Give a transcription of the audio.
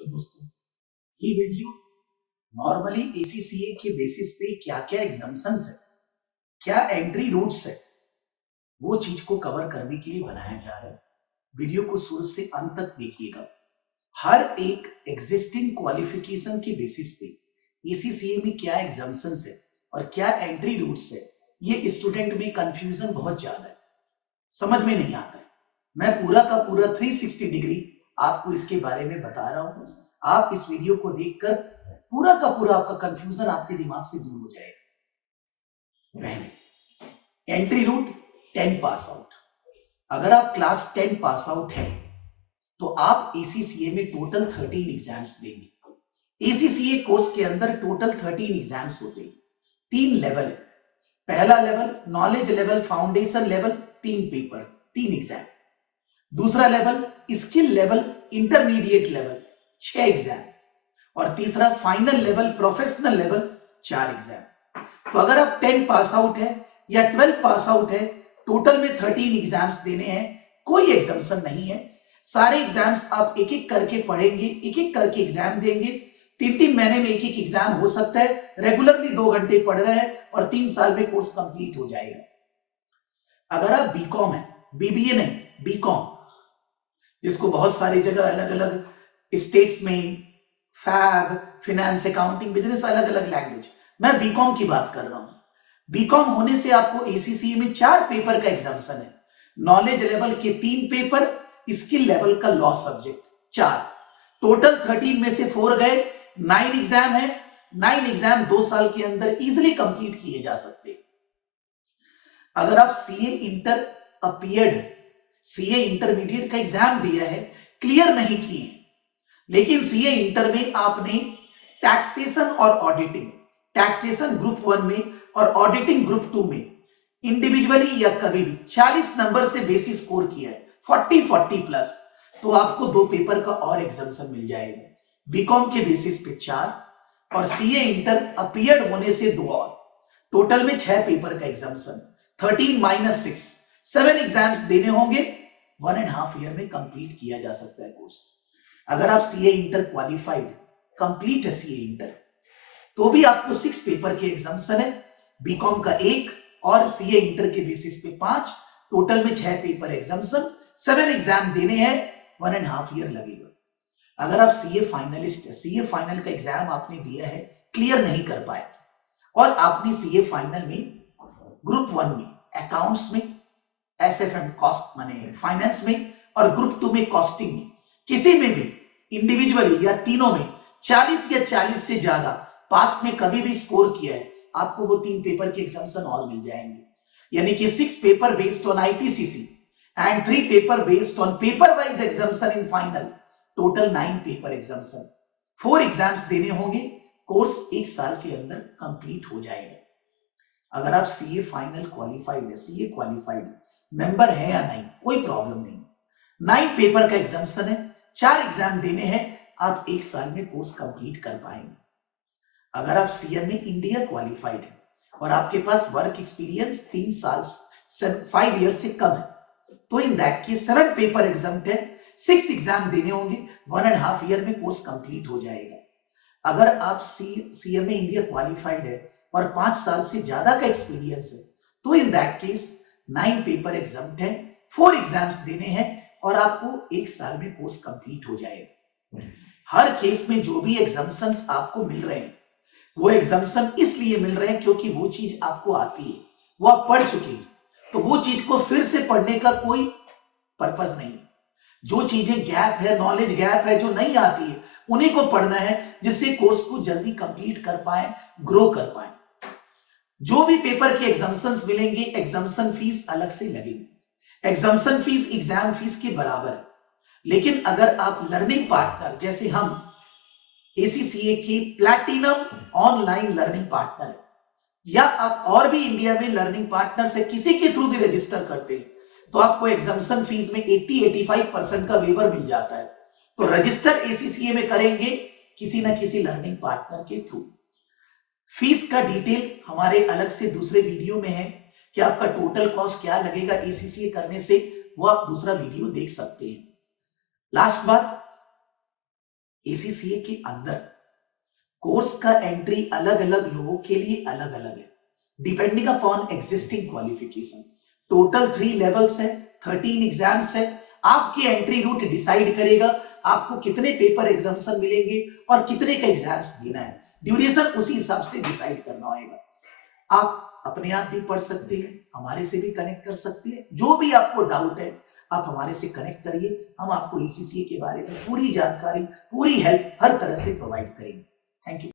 तो दोस्तों, ये वीडियो नॉर्मली एसीसीए के बेसिस पे क्या-क्या एग्जाम्पशंस है, क्या एंट्री रूट्स है, वो चीज को कवर करने के लिए बनाया जा रहा है। वीडियो को शुरू से अंत तक देखिएगा। हर एक एग्जिस्टिंग क्वालिफिकेशन के बेसिस पे एसीसीए में क्या एग्जाम्पशंस है और क्या एंट्री रूट्स है, ये स्टूडेंट में कंफ्यूजन बहुत ज्यादा है, समझ में नहीं आता है। मैं पूरा का पूरा 360 डिग्री आपको इसके बारे में बता रहा हूं। आप इस वीडियो को देखकर पूरा का पूरा आपका कंफ्यूजन आपके दिमाग से दूर हो जाएगा। पहले एंट्री रूट 10 पास आउट। अगर आप क्लास 10 पास आउट हैं तो आप एसीसीए में टोटल 13 एग्जाम्स देंगे। एसीसीए कोर्स के अंदर टोटल 13 एग्जाम्स होते हैं। 3 लेवल है। पहला level knowledge level, foundation level, 3 paper, 3 exam. दूसरा level skill level, intermediate level, 6 exam. और तीसरा final level, professional level, 4 exam. तो अगर आप 10 पास आउट है या 12 पास आउट है, टोटल में 13 एग्जाम्स देने हैं, कोई एग्जाम्शन नहीं है। सारे एग्जाम्स आप एक एक करके पढ़ेंगे, एक एक करके एग्जाम देंगे। 3-3 महीने में एक एक एग्जाम हो सकता है। रेगुलरली 2 घंटे पढ़ रहे हैं और 3 साल में कोर्स कंप्लीट हो जाएगा। अगर आप बीकॉम है, बीबीए नहीं, बीकॉम, जिसको बहुत सारी जगह अलग अलग स्टेट्स में फैब, फिनेंस, अकाउंटिंग, बिजनेस, अलग अलग लैंग्वेज, मैं बीकॉम की बात कर रहा हूं। बीकॉम होने से आपको एसीसीए में 4 पेपर का एग्जाम्शन है। नॉलेज लेवल के 3 पेपर, स्किल लेवल का लॉ सब्जेक्ट 4। टोटल 13 में से 4 गए, 9 एग्जाम है। 9 एग्जाम 2 साल के अंदर इजिली कंप्लीट किए जा सकते। अगर आप CA inter appeared, CA intermediate का एग्जाम दिया है, क्लियर नहीं किए, लेकिन सीए इंटर में आपने टैक्सेशन और ऑडिटिंग, टैक्सेशन ग्रुप 1 में और ऑडिटिंग ग्रुप 2 में इंडिविजुअली या कभी भी 40 नंबर से बेसिक स्कोर किया है, 40 प्लस, तो आपको 2 पेपर का और एग्जाम्शन मिल जाएगा। बीकॉम के बेसिस पे 4 और सीए इंटर अपीयर्ड होने से 2 और, टोटल में 6 पेपर का एग्जाम्शन। 13 - 6, 7 एग्जाम्स देने होंगे। 1.5 ईयर में कंप्लीट किया जा सकता है कोर्स। अगर आप सीए इंटर क्वालिफाइड, कंप्लीट है सीए इंटर, तो भी आपको 6 पेपर के एग्जाम्शन है। बीकॉम का 1 और सीए इंटर के बेसिस पे 5, टोटल में 6 पेपर एग्जाम्शन, 7 एग्जाम देने हैं, 1.5 ईयर लगेगा। अगर आप सीए फाइनलिस्ट है, सीए फाइनल का एग्जाम आपने दिया है, क्लियर नहीं कर पाए, और आपने सीए फाइनल में ग्रुप 1 में अकाउंट्स में, एसएफएम कॉस्ट माने फाइनेंस में, और ग्रुप 2 में कॉस्टिंग में, किसी में भी इंडिविजुअली या तीनों में 40 या 40 से ज्यादा पास्ट में कभी भी स्कोर किया है, आपको वो 3 पेपर के एग्जाम्शन और मिल जाएंगे। यानी कि 6 paper based on IPCC and 3 paper based on paper wise exemption in final, total 9 paper exemption. 4 exams देने होंगे, कोर्स 1 साल के अंदर कंप्लीट हो जाएगा। अगर आप सीए फाइनल क्वालिफाइड है, सीए क्वालिफाइड मेंबर है या नहीं, कोई प्रॉब्लम नहीं। 9 पेपर का एग्जाम्शन है, 4 एग्जाम देने हैं, आप 1 साल में कोर्स कंप्लीट कर पाएंगे। अगर आप सीएमए इंडिया क्वालिफाइड है और आपके पास वर्क एक्सपीरियंस 3 साल 5 ईयर से कम है, तो in that case 7 paper exam है, 6 एग्जाम देने होंगे, 1.5 ईयर में कोर्स कंप्लीट हो जाएगा। अगर आप सीएमए इंडिया क्वालिफाइड है और 5 साल से ज्यादा का एक्सपीरियंस है, तो in that case 9 paper exam है, 4 एग्जाम्स देने हैं, और आपको 1 साल में कोर्स कंप्लीट हो जाएगा। हर केस में जो भी एग्जाम्शंस आपको मिल रहे हैं, वो एग्जाम्शन इसलिए मिल रहे हैं क्योंकि वो चीज आपको आती है, वो आप पढ़ चुके हैं, तो वो चीज को फिर से पढ़ने का कोई पर्पस नहीं। जो चीजें गैप है, नॉलेज गैप है, जो नहीं आती है, उन्हीं को पढ़ना है, जिससे कोर्स को जल्दी कंप्लीट कर पाए, ग्रो कर पाए। जो भी पेपर के एग्जाम्शंस मिलेंगे, एग्जाम्शन फीस अलग से लगेगी। एग्जाम्शन फीस एग्जाम फीस के बराबर है। लेकिन अगर आप लर्निंग पार्टनर, जैसे हम एसीसीए के प्लैटिनम ऑनलाइन लर्निंग पार्टनर है, या आप और भी इंडिया में लर्निंग पार्टनर से किसी के थ्रू भी रजिस्टर करते हैं, तो आपको एग्जाम्शन फीस में 80-85% का वेवर मिल जाता है। तो रजिस्टर एसीसीए में करेंगे किसी ना किसी लर्निंग पार्टनर के थ्रू। फीस का डिटेल हमारे अलग से दूसरे वीडियो में है कि आपका टोटल कॉस्ट क्या लगेगा एसीसीए करने से, वो आप दूसरा वीडियो देख सकते हैं। लास्ट बात, एसीसीए के अंदर कोर्स का एंट्री अलग अलग लोगों के लिए अलग अलग है, depending upon existing qualification. Total 3 levels है, 13 एग्जाम्स है। आपके एंट्री रूट डिसाइड करेगा आपको कितने पेपर एग्जाम्शन मिलेंगे और कितने का एग्जाम्स देना है। ड्यूरेशन उसी हिसाब से डिसाइड करना होगा। आप अपने आप भी पढ़ सकते हैं, हमारे से भी कनेक्ट कर सकते हैं। जो भी आपको डाउट है आप हमारे से कनेक्ट करिए, हम आपको एसीसीए के बारे में पूरी जानकारी, पूरी हेल्प हर तरह से प्रोवाइड करेंगे। Thank you.